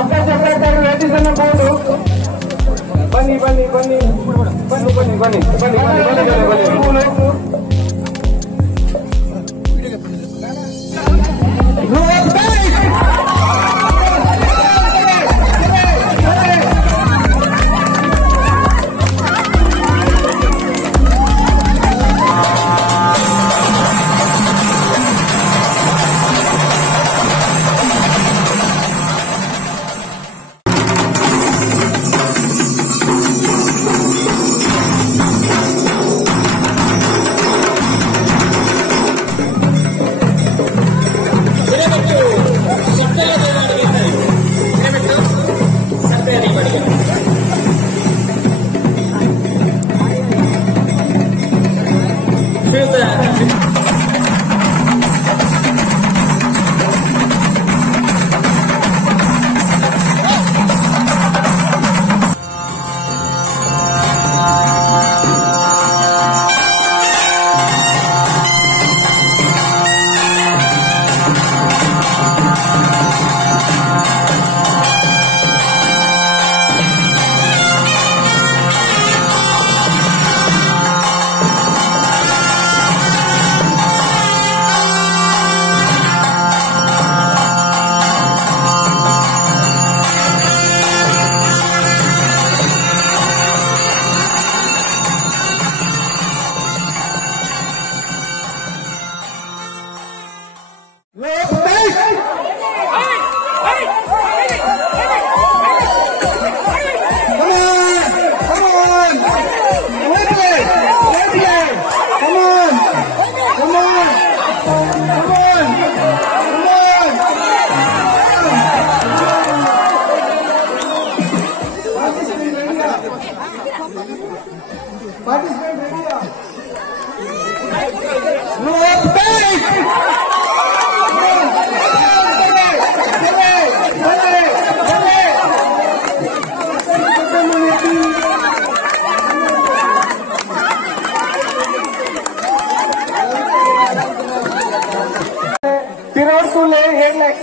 ಅಕ್ಕ ಚಕ್ರ ಲೇಡೀಸ್ ಅನ್ನ ಬೋದು ಬನ್ನಿ ಬನ್ನಿ ಬನ್ನಿ ಬನ್ನಿ ಬನ್ನಿ ಬನ್ನಿ ಬನ್ನಿ ಬನ್ನಿ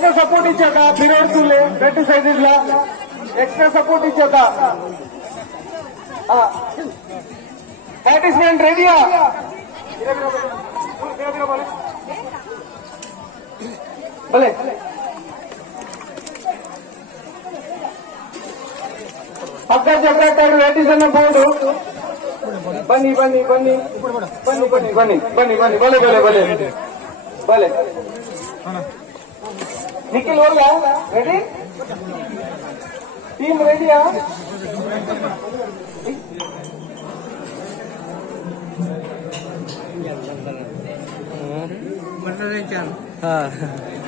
एक्स्ट्रा सपोर्ट इच्छा फिरोडसूले गट्टी साइडला एक्स्ट्रा सपोर्ट इच्छा पार्टिसिपेंट रेडिया भले अಕ್ಕ ಚಕ್ರ ಲೇಡೀಸ್ ಅನ್ನ ಬೋದು ಬನ್ನಿ ಬನ್ನಿ ಬನ್ನಿ ಬನ್ನಿ ಬನ್ನಿ ಬನ್ನಿ ಬನ್ನಿ ಬನ್ನಿ ಬಲೆ ಬಲೆ ಬಲೆ ಬಲೆ निखिल हो गया रेडी टीम रेडी है हाँ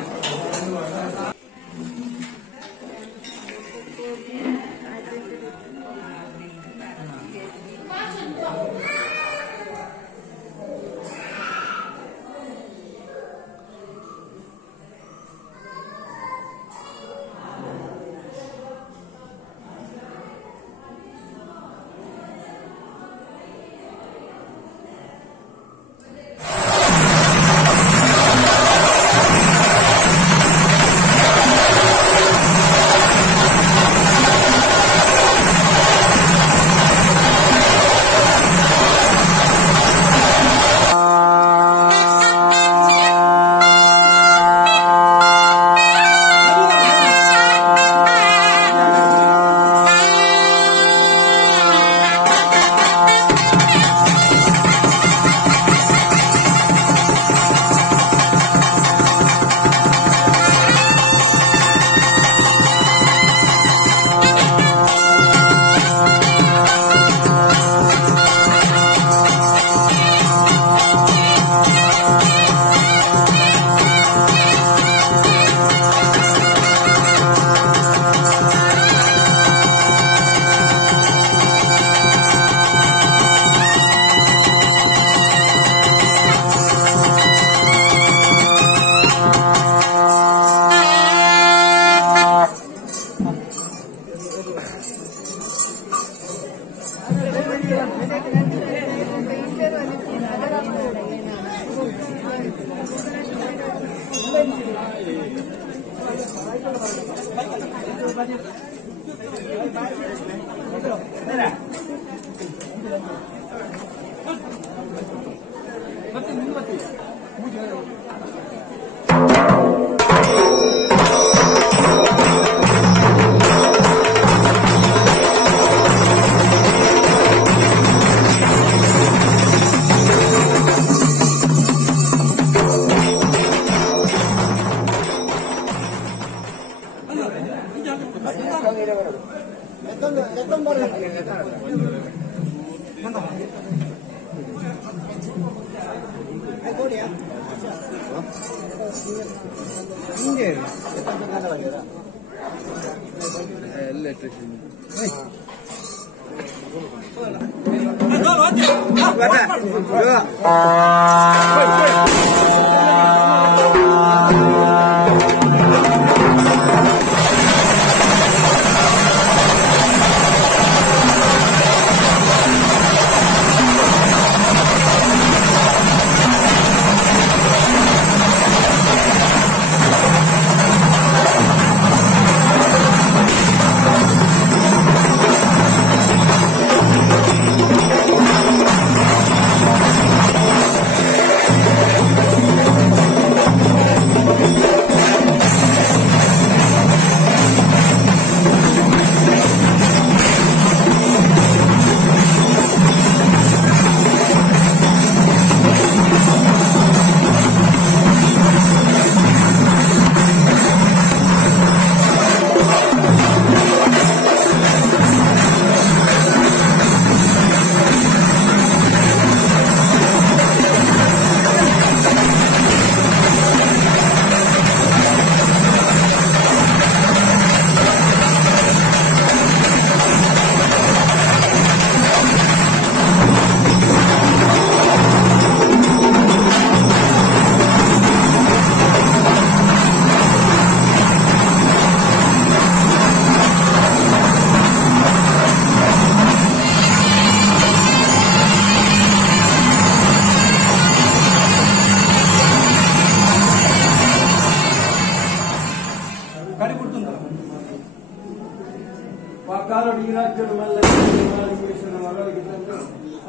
ಕಾಲೋಡಿ ಈ ರಾಜ್ಯಗಳು ಮಲ್ಲ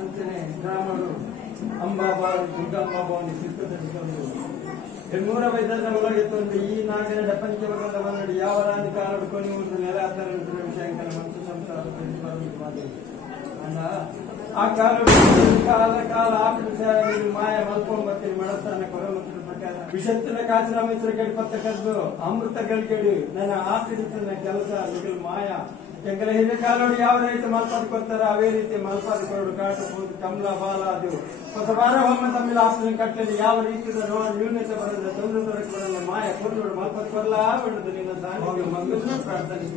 ಅಂಚನೆ ಬ್ರಾಹ್ಮಣರು ಅಂಬಾಬಾ ದುರ್ಗಾಂಬಾಬಾವನ್ನು ಚಿತ್ರದರ್ಶಿಸಲು 250 ಒಳಗೆತ್ತಂತೆ ಈ ನಾಗರ ಪಂಚವರ್ಗದ ಮನ್ನಡಿ ಯಾವ ರಾಜ ಕಾಲೋಡು ಕೊನೆಯುವುದು ನೆಲ ಆತರಂತರ ವಿಷಯಂಕನ ಮತ್ತು ಸಂಸಾರ ಅಲ್ಲ ಆ ಕಾಲ ಆಪಿಡು ಮಾಯ ಮಲ್ಕೊಂಬತ್ತಿ ಮಡಸ್ತಾನ ಕೊರಮತ್ರ ಪ್ರಕಾರ ವಿಷತ್ತಿನ ಕಾಚಿನ ಮಿತ್ರ ಗಡಿ ಪತ್ತ ಕದ್ದು ಅಮೃತ ಗಳಿಗೆಡಿ ನನ್ನ ಆಪಿಡಿತನ ಕೆಲಸ ನಿಗಲು ಮಾಯ ಎಂಕಲ ಹಿಂದೆ ಕಾಲೋಡಿ ಯಾವ ರೀತಿ ಮಲ್ಪಾದಿಕೊಡ್ತಾರ ಅವೇ ರೀತಿ ಮಲ್ಪಾದಿಕೊಡು ಕಾಟಬಹುದು ಕಮಲ ಬಾಲ ಅದು ಹೊಸ ವಾರ ಒಮ್ಮೆ ತಮ್ಮಿಲ ಆಪ್ಷನ್ ಕಟ್ಟಲಿ ಯಾವ ರೀತಿಯ ನ್ಯೂನತೆ ಬರಲ್ಲ ತೊಂದರೆ ತೊಡಕ್ಕೆ ಬರಲ್ಲ ಮಾಯ ಕೊಡೋಡು ಮಲ್ಪಾದಿ ಕೊಡಲಾ ಬಿಡುದು ನಿನ್ನ ದಾನಿಗೆ ಮಗನ ಪ್ರಾರ್ಥನೆ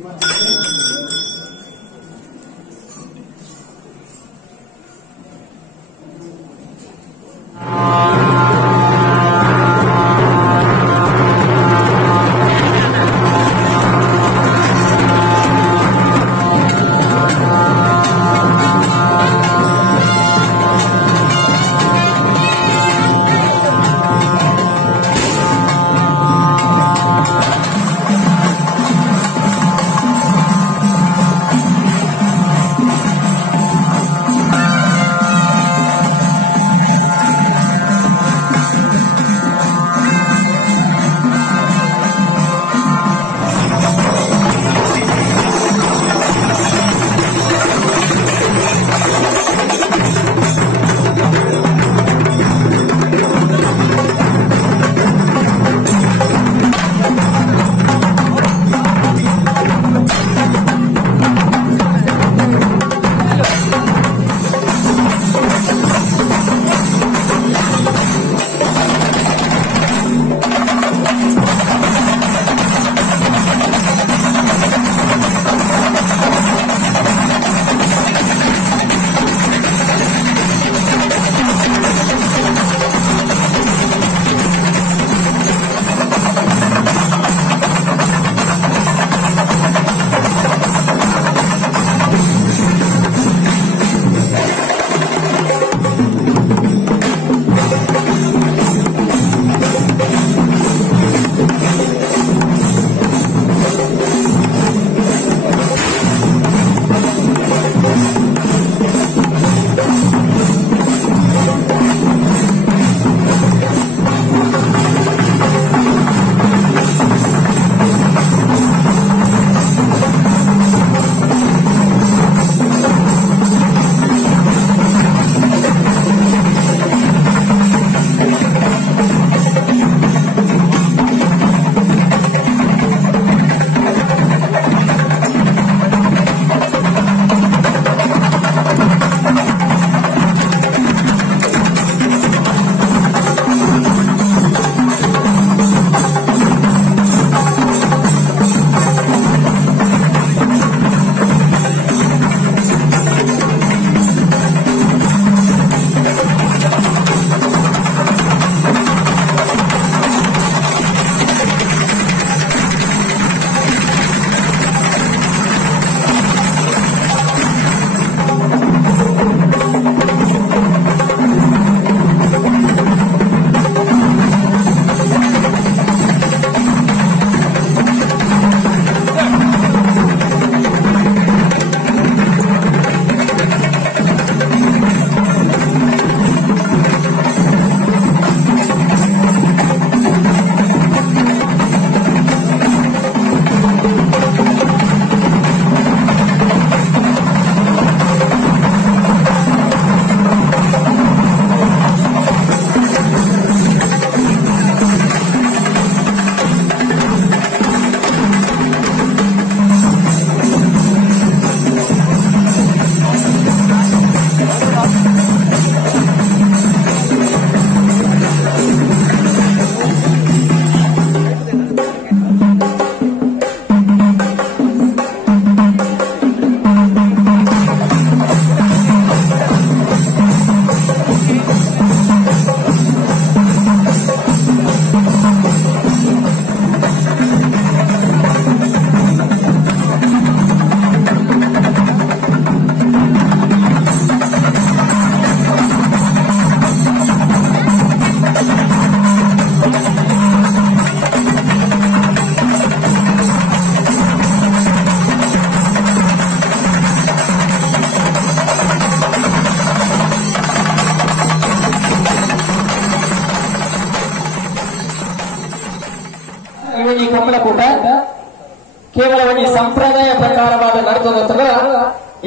ಒಂದು ಸಂಪ್ರದಾಯ ಪ್ರಕಾರವಾದ ನಡೆದ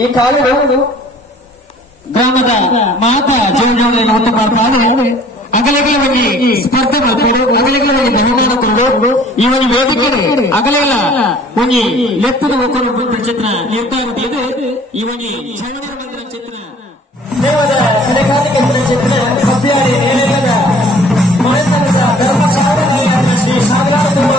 ಈ ಕಾಲಗಳು ಗ್ರಾಮದ ಮಾತಾ ಜೀವನದಲ್ಲಿ ಹೊತ್ತು ಮಾಡ್ತಾ ಇದ್ದಾರೆ. ಅಗಲಗಳ ಒಂದು ಸ್ಪರ್ಧೆ ಮಾಡ್ತಾರೆ, ಅಗಲಗಳ ಒಂದು ಬಹುಮಾನ ಕೊಡು. ಈ ಒಂದು ವೇದಿಕೆ ಅಗಲಗಳ ಒಂದು ಲೆಪ್ಪದ ಒಕ್ಕಲು ಚಿತ್ರ ನಿರ್ಧಾರ ಈ ಒಂದು ಚೌಡರ ಮಂದಿರ ಚಿತ್ರ ದೇವದ ಸಿಲೆಕಾಲಿಕೆ ಚಿತ್ರ ಕಬ್ಬಿಯಾಡಿ ನೇರಳದ ಮನೆತನದ ಧರ್ಮಶಾಸ್ತ್ರ ಶ್ರೀ ಶಾರದಾಂಬ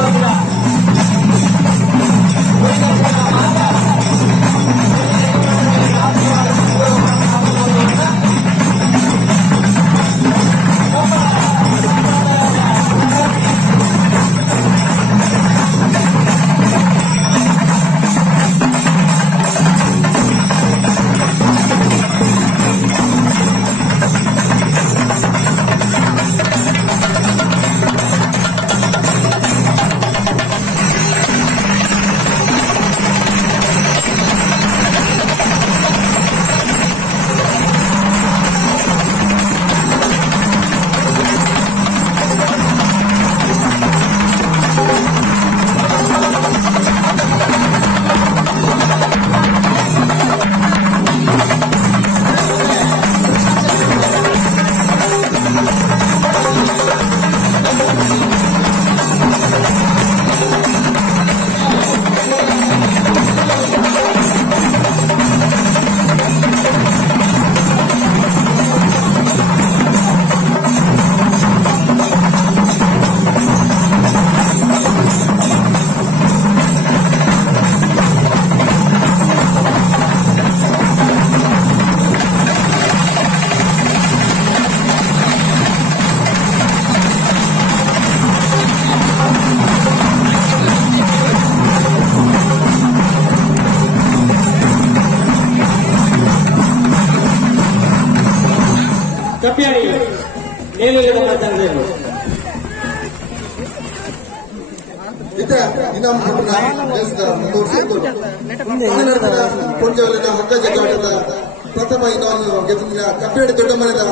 ಕಪ್ಪಿಯಾಡಿ ನೇಲಿಗೆ ಮಾತಾಡಬೇಕು. ಪ್ರಥಮ ಇನ್ನೊಂದು ಕಪ್ಪಿಯಾಡಿ ದೊಡ್ಡ ಮನೆಯ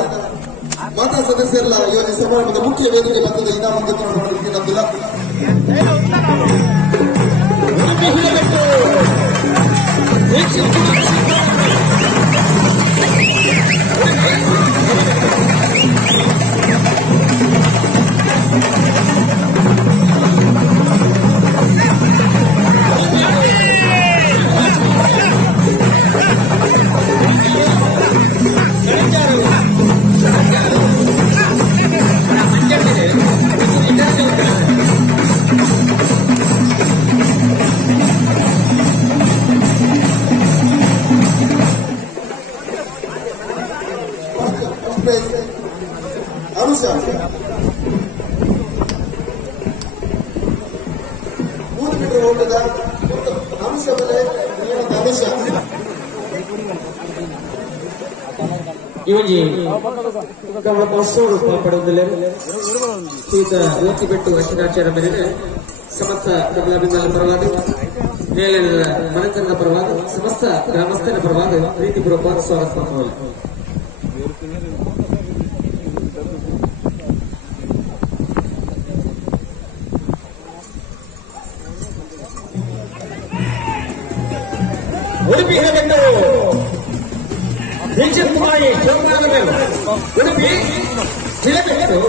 ಮಾತಾ ಸದಸ್ಯರೆಲ್ಲ ಯೋಜನೆ ಸಮಾರಂಭದ ಮುಖ್ಯ ವೇದಿಕೆ ಬಂದದ್ದು ಇನ್ನೊಂದು ನಮ್ದಿಲ್ಲ. ಇವರಿಗೆ ಮಹೋತ್ಸವ ಪಡೆಯುವುದಿಲ್ಲ. ಶ್ರೀಯುತ ಓತಿಬೆಟ್ಟು ಅಶ್ವಿನಾಚಾರ್ಯ ಮೇಲಿನ ಸಮಸ್ತ ಕಮಲಾಭಿಮಾನ ಪರವಾದ ನೇಲದ ಮನೆತನದ ಪರವಾದ ಸಮಸ್ತ ಗ್ರಾಮಸ್ಥರ ಪರವಾದ ಪ್ರೀತಿಪೂರ್ವಕ ಸ್ವಾಗತ ಮಾಡುವುದು. ಉಡುಪಿ ಹೇಗೆಂದರು ಕುಮಾರಿ ಜೋಗನಾದ ಮೇಲೆ ಉಡುಪಿ ಜಿಲ್ಲೆಬೇಕು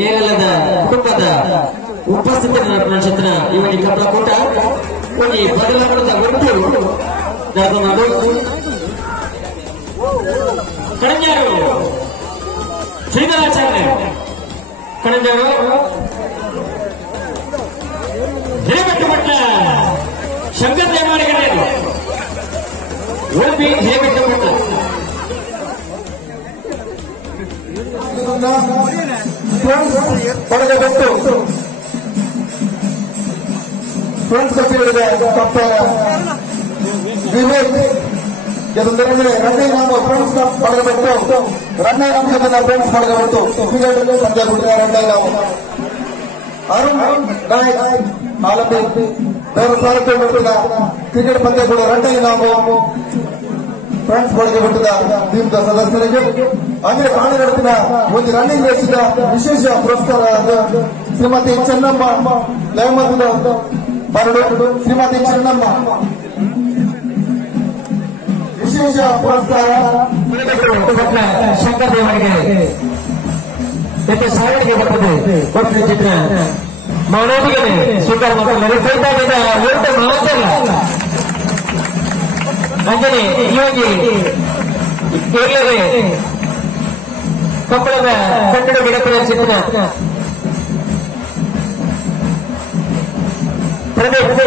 ನೇರಳದ ಕುಟುಂಬದ ಉಪಸ್ಥಿತರ ಚಿತ್ರ ಇವನಿಗೆ ಕಪ್ಪಳ ಕೂಟ ಒಂದು ಬದಲಾವಣದ ಒಟ್ಟು ನಡೆದು ಕಣಂಜಾರು ಶ್ರೀಧರಾಚಾರ್ಯ ಕಣಂಜಾರು ಹಿರೇಬೆಟ್ಟು ಮಟ್ಟ ಶಂಕರ ದೇವಾಲಯಗಳು ಉಡುಪಿ ಹಿರೇಬೆಟ್ಟು ಮಟ್ಟ ಪಡೆದಟ್ಟು ಫ್ರೆಂಡ್ಸ್ ಕಚೇರಿಗೆ ಕಪ್ಪ ವಿವೇಕ್ ಯಾಕಂದ್ರೆ ರನ್ನಿಂಗ್ ನಾವು ಫ್ರೆಂಡ್ಸ್ ಪಡೆದಟ್ಟು ರನ್ನಿಂಗ್ ಅಂಶದ ಫ್ರೆಂಡ್ಸ್ ಪಡೆದಟ್ಟು ಕ್ರಿಕೆಟ್ ಪಂದ್ಯ ಬಿಟ್ಟಿದ್ದಾರೆ ರನ್ನಿಂಗ್ ನಾವು ಅರುಣ್ ನಾಯಕ್ ಆಲಂಬಿ ಬೇರೆ ಸಾರಕ್ಕೆ ಬಿಟ್ಟಿದ ಕ್ರಿಕೆಟ್ ಪಂದ್ಯ ಕೂಡ ರನ್ನಿಂಗ್ ನಾವು ಫ್ರೆಂಡ್ಸ್ ಬಳಗ ಬೆಟ್ಟದ ಟೀಮ್ದ ಸದಸ್ಯರಿಗೆ ಹಾಗೆ ಕಾಣಿಗಡತಿನ ಒಂದು ರನ್ನಿಂಗ್ ರೇಸಿದ ವಿಶೇಷ ಪುರಸ್ಕಾರ ಶ್ರೀಮತಿ ಚೆನ್ನಮ್ಮ ಲಯಮತದ ಬರಡು ಶ್ರೀಮತಿ ಚೆನ್ನಮ್ಮ ವಿಶೇಷ ಪುರಸ್ಕಾರ ಶಂಕರ್ ದೇವರಿಗೆ ಸಾರಿಗೆ ಬರ್ತದೆ ಕೊಟ್ಟಿನ ಚಿತ್ರ ಮನೋದಿಗೆ ಸ್ವೀಕಾರ ಮಾಡ್ತಾರೆ ಊಟ ಮಾತಲ್ಲ ಹಾಗೆಯೇ ಇವಾಗಿ ಕೇರಳವೇ ಕೊಪ್ಪಳದ ಕನ್ನಡ ಗಿಡಪದ ಚಿತ್ರ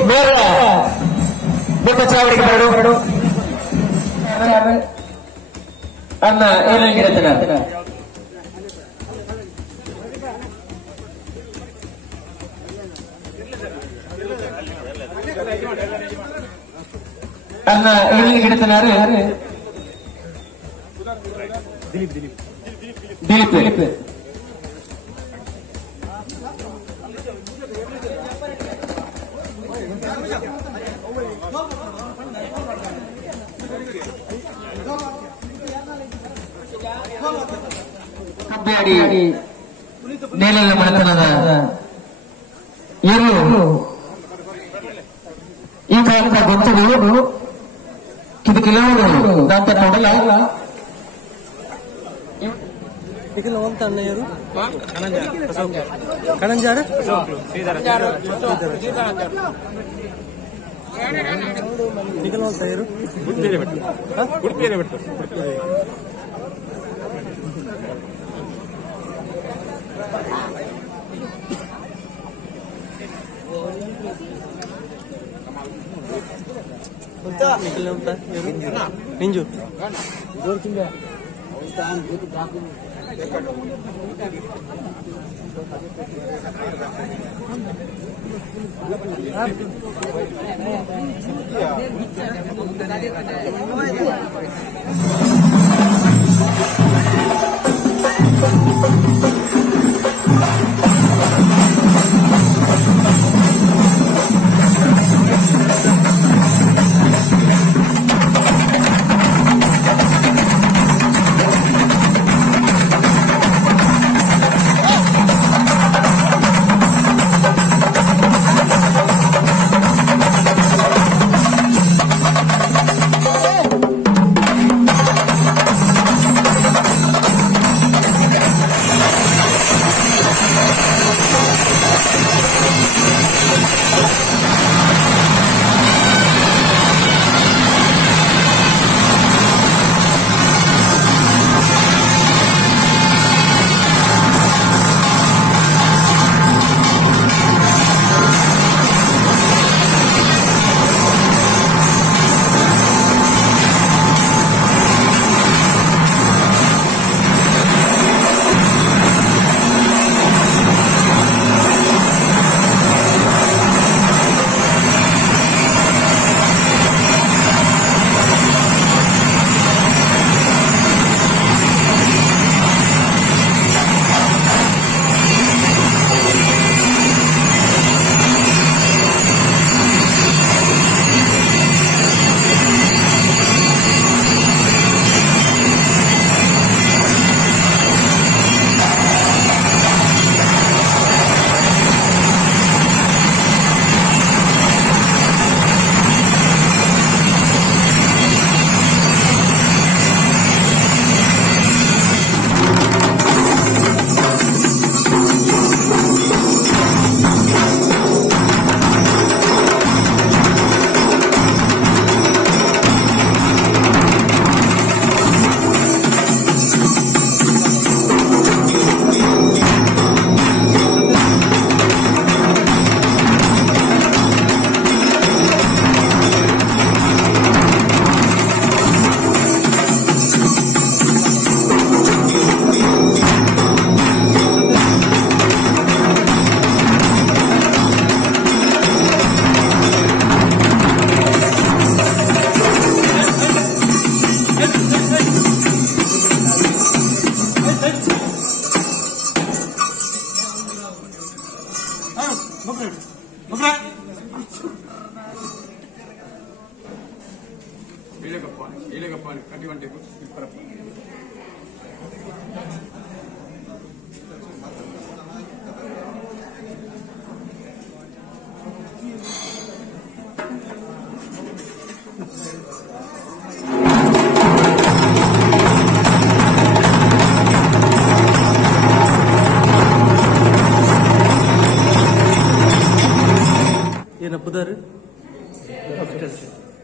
ಮೇರ ಚಾವಡಿಗೆ ಬರಡು ಅನ್ನ ಏನಾಗಿರತ್ತನ ಅನ್ನ ಏನಾಗಿರತ್ತನಾರು ದಿಲೀಪ್ ಕಬ್ಬಾಡಿ ನೇಲದ ಮನೆತನದ ಇರು ಈ ಕಾಲದ ಗೊಂತಗಳು ಕಿಲಕಿಲವರು ದಾಂತ ನೋಡಲ್ಲ ನಿಖಿಲ್ ಹೋಗ್ತಾನೆ ಯಾರು ಕಣಂಜಾರ ನಿಖಿಲ್ ಹೋಗ್ತಾ ಯಾರು ಉಡುಪಿಯಲ್ಲಿ ಬಿಟ್ಟು ನಿಖಿಲ್ ಹೋಗ್ತಾ ಯಾರು ನಿಂಜು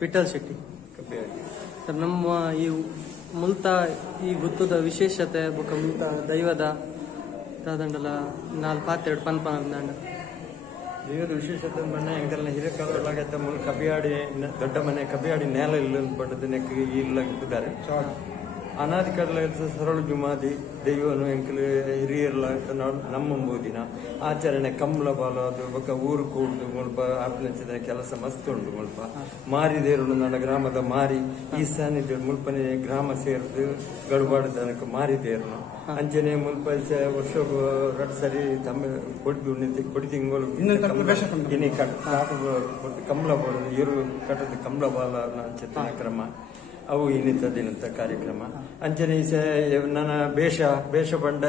ವಿಠಲ್ ಶೆಟ್ಟಿ. ಸರ್ ನಮ್ಮ ಈ ಮುಲ್ತ ಈ ಗುತ್ತದ ವಿಶೇಷತೆ ಬೊಕ್ಕ ಮುಲ್ತ ದೈವದ ದಾದಂಡಲ 4 ಪನ್ಪನ ದೈವದ ವಿಶೇಷತೆ ಮನೆ ಎಂಕಲ್ನ ಹಿರೇಕಾಲದಾಗೈತೆ ಮುಲ್ ಕಬಿಯಾಡಿ ದೊಡ್ಡ ಮನೆ ಕಬಿಯಾಡಿ ನೇಲ ಇಲ್ಲ ಪಟ್ಟದ ನೆಕ್ ಇಲ್ಲ ಇದ್ದಾರೆ ಅನಾದಿ ಕಡಲ ಸರಳ ಜುಮಾದಿ ದೈವನು ಎಂಕಲು ಹಿರಿಯರ್ಲ ನಮ್ಮಂಬುದಿನ ಆಚರಣೆ ಕಂಬಳ ಬಾಲ ಅದು ಬೊಕ್ಕ ಊರು ಕೂಡುದು ಮುಲ್ಪ ಆಪ್ಲಂಚಿದ ಕೆಲಸ ಮಸ್ತ್ ಉಂಟು ಮುಲ್ಪ ಮಾರಿದೇರುಳು ನನ್ನ ಗ್ರಾಮದ ಮಾರಿ ಈ ಸಾನ್ನಿಧ್ಯ ಮುಲ್ಪನೆ ಗ್ರಾಮ ಸೇರಿದು ಗಡುಬಾಡದನಕ್ಕೆ ಮಾರಿದೇರುನು ಅಂಚನೆ ಮುಲ್ಪ ವರ್ಷ 2 ಸರಿ ತಮ್ಮ ಕೊಡಿ ತಿಂಗಳು ಇನಿ ಕಂಬಳ ಬಾಲ ಇರು ಕಟ್ಟದ ಕಂಬಳ ಬಾಲ ಅಂಚೆತ್ತಿನ ಕ್ರಮ ಅವು ಇನ್ನಿತದಿನಂತ ಕಾರ್ಯಕ್ರಮ ಅಂಚನೆ ನನ್ನ ಬೇಷ ಬಂಡ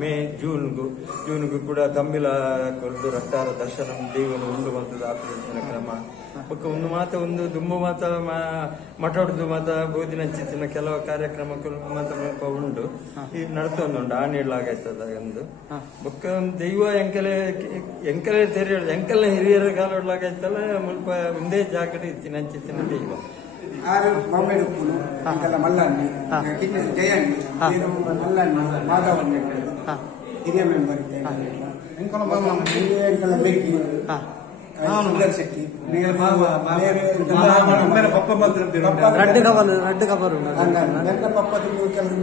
ಮೇ ಜೂನ್ಗೂ ಕೂಡ ತಮ್ಮಿಲ ಕೊರದು ರಟ್ಟಾರ ದರ್ಶನ ದೇವನು ಉಂಡು ಬಂದದ ಆಪರೇಷನ್ ಕ್ರಮ ಬೊಕ್ಕ ಒಂದು ಮಾತ ಒಂದು ದುಂಬು ಮಾತ ಮಠಾಡುದು ಮಾತ ಬೋದಿನಂಚಿನ ಕೆಲವು ಕಾರ್ಯಕ್ರಮಗಳು ಮಾತ ಮುಲ್ಪ ಉಂಡು ಈ ನಡ್ತೊಂದುಂಡು ಆನೆಳ್ಳಾಗೈತದ ಒಂದು ಬೊಕ್ಕ ದೈವ ಎಂಕಲೆ ತೆರೆ ಎಂಕಲ್ನ ಹಿರಿಯರ ಕಾಲೊಡ್ಲಾಗೈತಲ್ಲ ಮುಲ್ಪ ಒಂದೇ ಜಾಗಡೆ ಇತ್ತಿನಂಚಿನ ದೈವ ಮಮ್ಮೆಡುಪ್ಪುನು ಮಲ್ಲಣ್ಣಿ ಜಯಣ್ಣಿ ಮಲ್ಲಣ್ಣಿ ಮಾಧವಣ್ಣಿ ಹಿರಿಯ ಮೆಂಬರ್ ಎಂಕಲ ಬೆಕ್ಕಿ ಶೆಟ್ಟಿ ರಡ್ಡು ಕಬರು ಪಪ್ಪ ಕೆಲಸ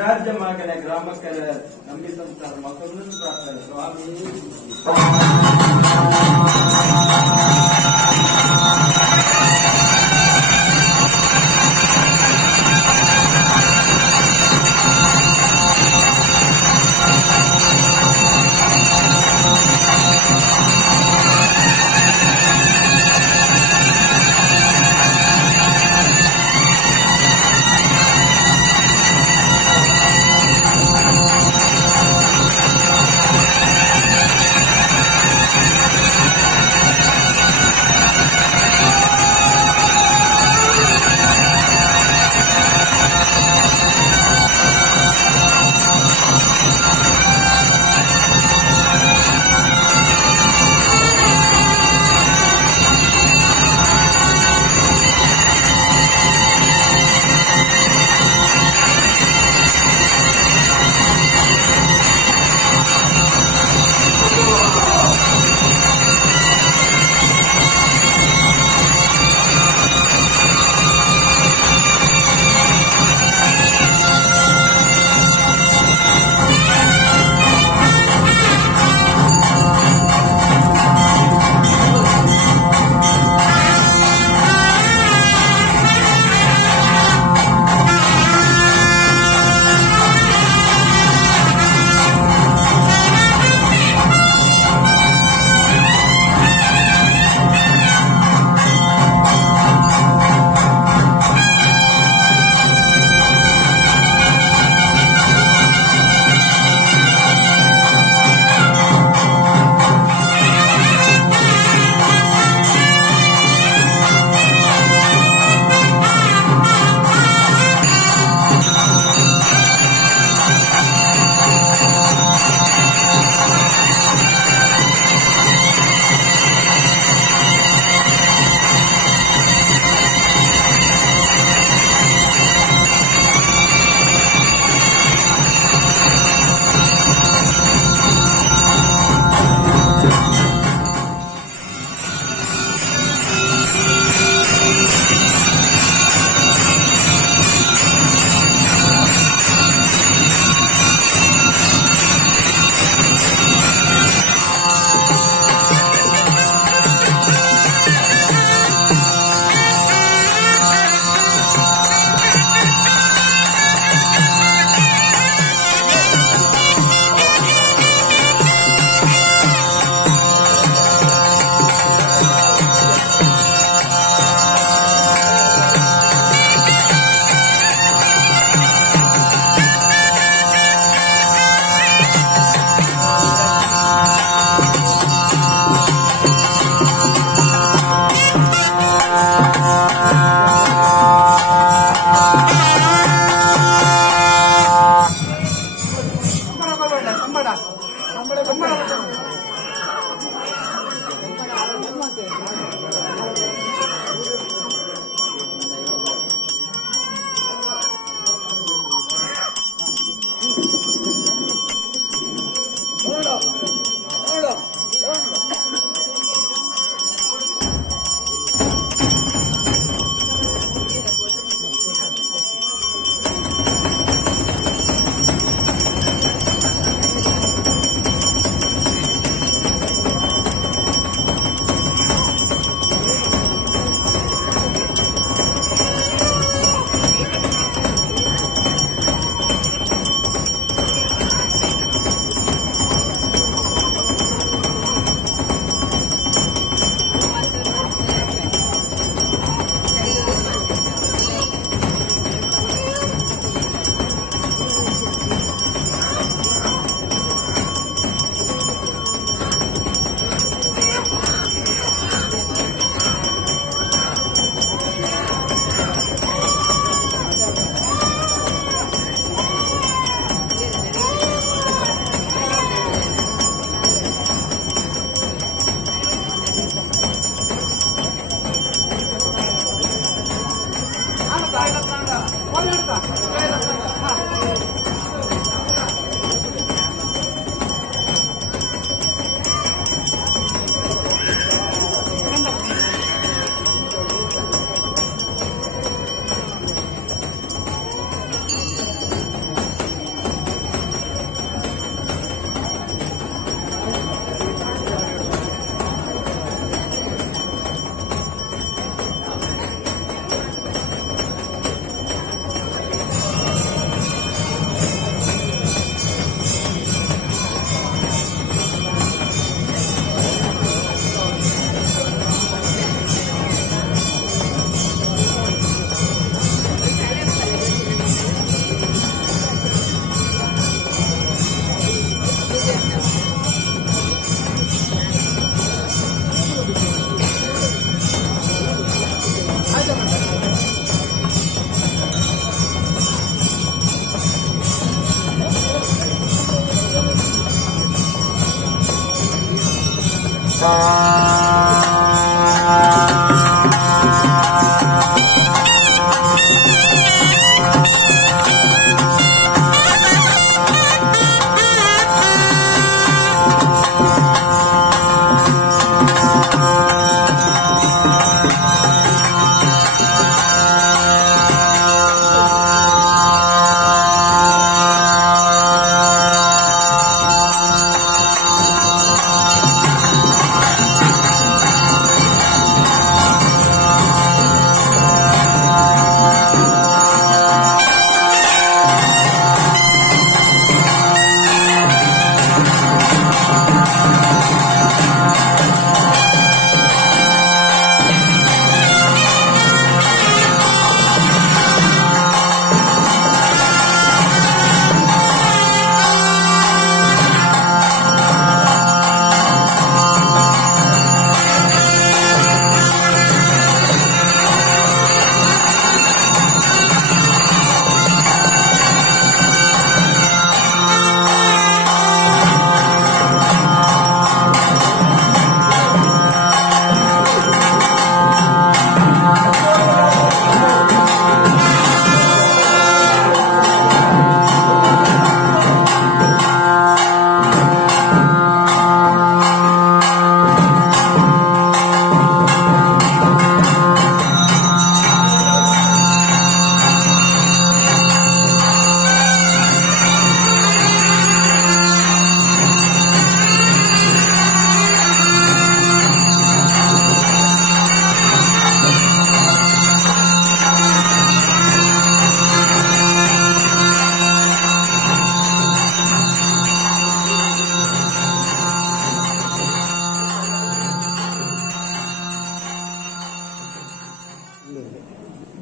ರಾಜ್ಯ ಮಗನ ಗ್ರಾಮಕ್ಕೆ ನಂಬಿದಂತ ಮಕ್ಕಳನ್ನು ಪ್ರಾರ್ಥನೆ ಸ್ವಾಮಿ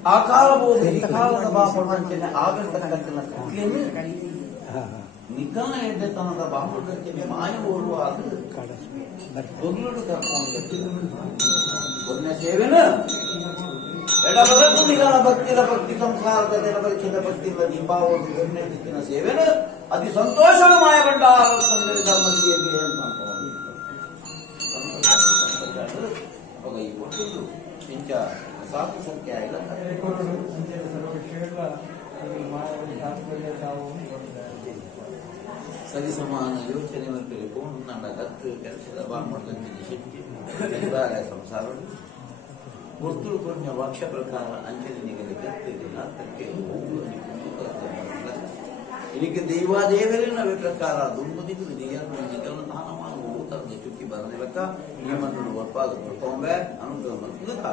ಆ ಕಾಲಬಹುದು ಈ ಕಾಲದ ಬಾಪುವಂಚನೆ ಆಗಿರ್ತಕ್ಕಂಥ ಕೃತಿಯನ್ನು ನಿಖನ ಎದ್ದೆತನದ ಬಾಪುವಂಚನೆ ಮಾಯ ಓಡುವಾಗ ಬೊಗ್ಲುಡು ಕರ್ಕೊಂಡು ಸೇವೆನ ಎಡಬಲಕ್ಕೂ ನಿಗನ ಭಕ್ತಿದ ಭಕ್ತಿ ಸಂಸಾರದ ಜನಪರಿಚಿತ ಭಕ್ತಿಯಿಂದ ದೀಪಾವಳಿ ಗಣ್ಯ ದಿಕ್ಕಿನ ಸೇವೆನ ಅತಿ ಸಂತೋಷದ ಮಾಯ ಬಂಡ ಧರ್ಮದಿಗೆ ಅಂತ ಈ ಒಟ್ಟು ಇಂಚ ಸಾಕು ಸಂಖ್ಯೆ ಆಗಿಲ್ಲ ಸರಿಸಮಾನ ಯೋಚನೆ ಮತ್ತು ಪೂರ್ಣ ಗತ್ತು ಕೆಲಸದ ಬಾಂಬಡ್ದಂತೆ ಶಕ್ತಿ ಸಂಸಾರ ವಸ್ತು ಪುಣ್ಯ ವಾಕ್ಯ ಪ್ರಕಾರ ಅಂಚನೆ ನಿಗದಿ ಗತ್ತಿಲ್ಲ ಅದಕ್ಕೆ ಇದಕ್ಕೆ ದೈವಾದೇವರೇ ಪ್ರಕಾರ ದುಂಬದಿದ್ದು ನಿಗಲನ್ನು ದಾನ ಮಾಡುವುದು ತನ್ನ ಚುಕ್ಕಿ ಬರಲಿಕ್ಕ ನಿಯಮಗಳು ಒಪ್ಪಾದ ತೊಂಬೆ ಅನುಗ್ರಹ